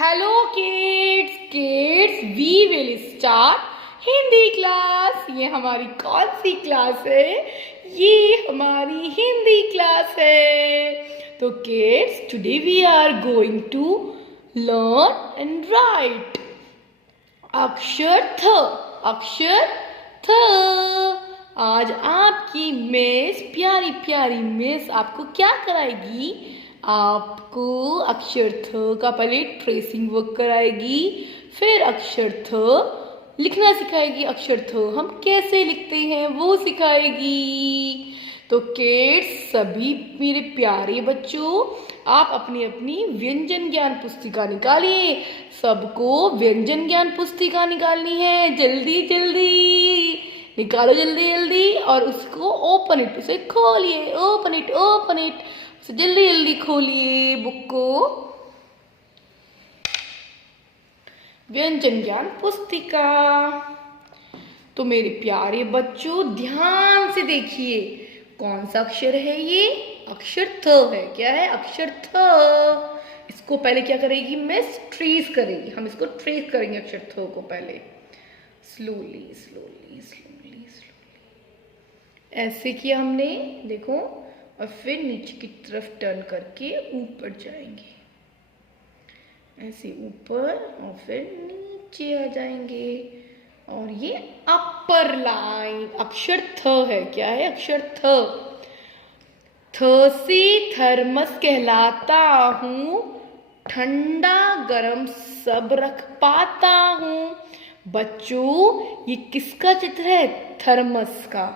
Hello kids we will start Hindi class. ये हमारी कौन सी क्लास है? ये हमारी हिंदी क्लास है। तो kids, today we are going to learn and write अक्षर थ। अक्षर थ। आज आपकी मिस, प्यारी प्यारी मिस, आपको क्या कराएगी? आपको अक्षर थ का पहले ट्रेसिंग वर्क कराएगी, फिर अक्षर थ लिखना सिखाएगी। अक्षर थ हम कैसे लिखते हैं वो सिखाएगी। तो किड्स, सभी मेरे प्यारे बच्चों, आप अपनी अपनी व्यंजन ज्ञान पुस्तिका निकालिए। सबको व्यंजन ज्ञान पुस्तिका निकालनी है। जल्दी जल्दी निकालो, जल्दी जल्दी, और उसको ओपन इट, उसे खोलिए। ओपन इट, ओपन इट, उसे जल्दी जल्दी खोलिए बुक को। व्यंजन ज्ञान पुस्तिका। तो मेरे प्यारे बच्चों, ध्यान से देखिए, कौन सा अक्षर है ये? अक्षर थ है। क्या है? अक्षर थ। इसको पहले क्या करेगी मिस? ट्रेस करेगी। हम इसको ट्रेस करेंगे अक्षर थ को पहले। स्लोली स्लोली स्लोली स्लोली ऐसे किया हमने, देखो, और फिर नीचे की तरफ टर्न करके ऊपर जाएंगे, ऐसे ऊपर, और फिर नीचे आ जाएंगे। और ये अपर लाइन अक्षर थ है। क्या है? अक्षर थ। थ से थर्मस कहलाता हूँ, ठंडा गरम सब रख पाता हूँ। बच्चों, ये किसका चित्र है? थर्मस का।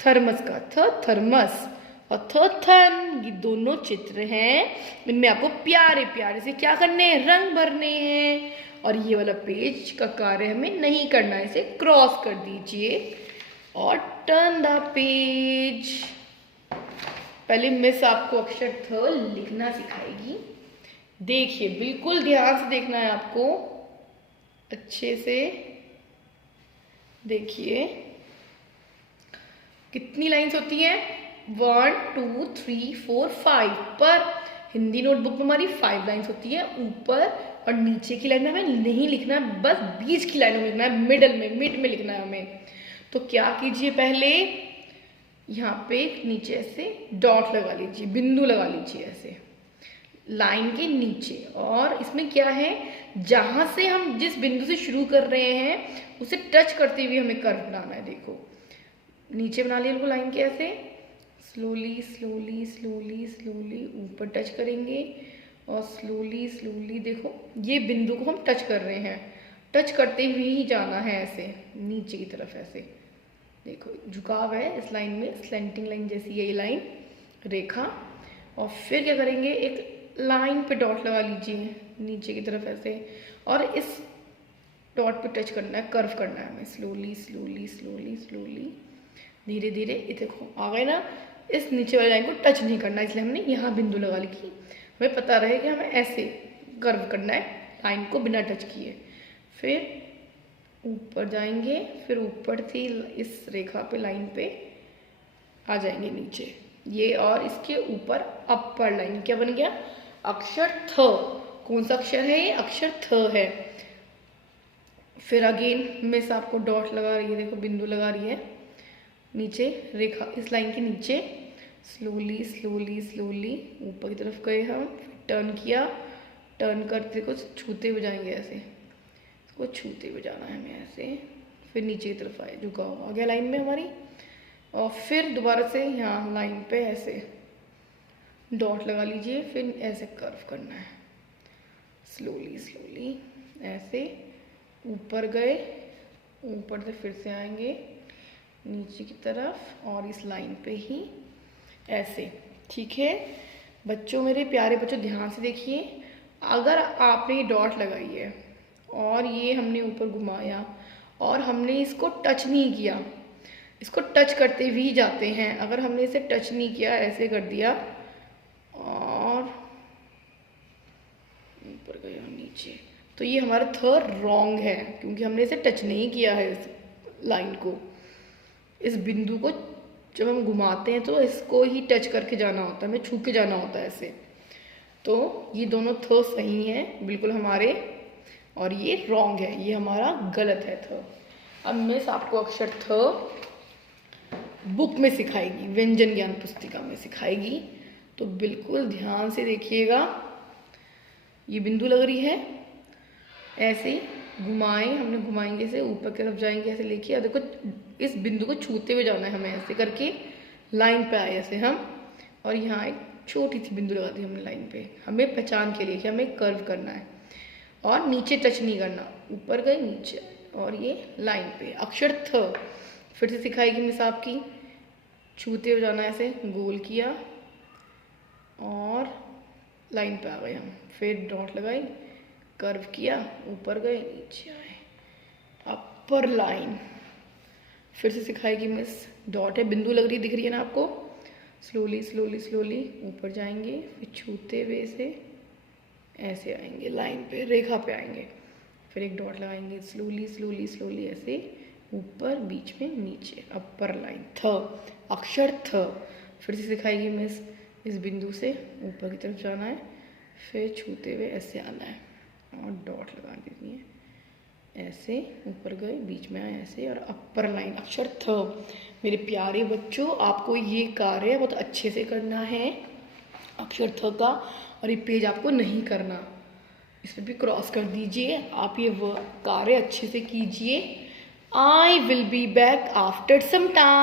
थर्मस का थ, थर्मस, और थ थन, ये दोनों चित्र हैं। इनमें आपको प्यारे प्यारे से क्या करने हैं? रंग भरने हैं। और ये वाला पेज का कार्य हमें नहीं करना है, इसे क्रॉस कर दीजिए और टर्न द पेज। पहले मिस आपको अक्षर थ लिखना सिखाएगी। देखिए, बिल्कुल ध्यान से देखना है आपको, अच्छे से देखिए। कितनी लाइंस होती हैं? 1 2 3 4 5। पर हिंदी नोटबुक में हमारी 5 लाइंस होती है। ऊपर और नीचे की लाइन में हमें नहीं लिखना है, बस बीच की लाइन में लिखना है, मिड में लिखना है हमें। तो क्या कीजिए, पहले यहाँ पे नीचे ऐसे डॉट लगा लीजिए, बिंदु लगा लीजिए ऐसे लाइन के नीचे। और इसमें क्या है, जहां से हम जिस बिंदु से शुरू कर रहे हैं उसे टच करते हुए हमें कर्व बनाना है। देखो, नीचे बना लिया बिल्कुल लाइन के ऐसे, स्लोली स्लोली स्लोली स्लोली ऊपर टच करेंगे, और स्लोली स्लोली, देखो ये बिंदु को हम टच कर रहे हैं, टच करते हुए ही जाना है ऐसे नीचे की तरफ। ऐसे देखो, झुकाव है इस लाइन में, स्लैंटिंग लाइन जैसी ये लाइन रेखा। और फिर क्या करेंगे, एक लाइन पे डॉट लगा लीजिए नीचे की तरफ ऐसे, और इस डॉट पे टच करना है, कर्व करना है हमें, स्लोली स्लोली स्लोली स्लोली, धीरे धीरे। ये देखो आ गए ना, इस नीचे वाली लाइन को टच नहीं करना, इसलिए हमने यहाँ बिंदु लगा लिखी। हमें पता रहे कि हमें ऐसे कर्व करना है लाइन को बिना टच किए। फिर ऊपर जाएंगे, फिर ऊपर से इस रेखा पे लाइन पे आ जाएंगे नीचे ये, और इसके ऊपर अपर लाइन क्या बन गया? अक्षर थ। कौन सा अक्षर है ये? अक्षर थ है। फिर अगेन मिस आपको डॉट लगा रही है, देखो बिंदु लगा रही है नीचे रेखा, इस लाइन के नीचे। स्लोली स्लोली स्लोली ऊपर की तरफ गए हम, टर्न किया, टर्न करते को छूते हुए जाएंगे ऐसे, इसको छूते हुए जाना है हमें ऐसे। फिर नीचे की तरफ आए, झुकाव आ गया लाइन में हमारी। और फिर दोबारा से यहाँ लाइन पे ऐसे डॉट लगा लीजिए, फिर ऐसे कर्व करना है, स्लोली स्लोली ऐसे ऊपर गए, ऊपर से फिर से आएंगे नीचे की तरफ, और इस लाइन पे ही ऐसे। ठीक है बच्चों, मेरे प्यारे बच्चों, ध्यान से देखिए। अगर आपने ये डॉट लगाई है और ये हमने ऊपर घुमाया और हमने इसको टच नहीं किया, इसको टच करते हुए ही जाते हैं। अगर हमने इसे टच नहीं किया, ऐसे कर दिया और ऊपर गया नीचे, तो ये हमारा थ रॉन्ग है, क्योंकि हमने इसे टच नहीं किया है इस लाइन को। इस बिंदु को जब हम घुमाते हैं तो इसको ही टच करके जाना होता है, हमें छू के जाना होता है ऐसे। तो ये दोनों थ सही हैं बिल्कुल हमारे, और ये रॉन्ग है, ये हमारा गलत है थ। अब मिस आपको अक्षर थ बुक में सिखाएगी, व्यंजन ज्ञान पुस्तिका में सिखाएगी, तो बिल्कुल ध्यान से देखिएगा। ये बिंदु लग रही है, ऐसे घुमाएं, हमने घुमाएंगे ऐसे ऊपर की तरफ जाएंगे, ऐसे लेके और देखो इस बिंदु को छूते हुए जाना है हमें, ऐसे करके लाइन पे आए ऐसे हम, और यहाँ एक छोटी सी बिंदु लगा दी हमने लाइन पे, हमें पहचान के लिए कि हमें कर्व करना है, और नीचे टच नहीं करना, ऊपर गए नीचे, और ये लाइन पे अक्षर थ। फिर से सिखाएगी मिस आपकी, छूते हुए जाना, ऐसे गोल किया और लाइन पे आ गए हम, फिर डॉट लगाई, कर्व किया, ऊपर गए नीचे आए, अपर लाइन। फिर से सिखाएगी मिस, डॉट है, बिंदु लग रही दिख रही है ना आपको, स्लोली स्लोली स्लोली ऊपर जाएंगे, फिर छूते हुए से ऐसे आएंगे लाइन पे, रेखा पे आएंगे, फिर एक डॉट लगाएंगे, स्लोली स्लोली स्लोली ऐसे ऊपर, बीच में नीचे, अपर लाइन थ, अक्षर थ। फिर से सिखाएगी मिस, इस बिंदु से ऊपर की तरफ जाना है, फिर छूते हुए ऐसे आना है और डॉट लगा देनी है, ऐसे ऊपर गए, बीच में आए ऐसे, और अपर लाइन अक्षर थ। मेरे प्यारे बच्चों, आपको ये कार्य बहुत अच्छे से करना है अक्षर थ का, और ये पेज आपको नहीं करना, इसमें भी क्रॉस कर दीजिए। आप ये कार्य अच्छे से कीजिए। I will be back after some time.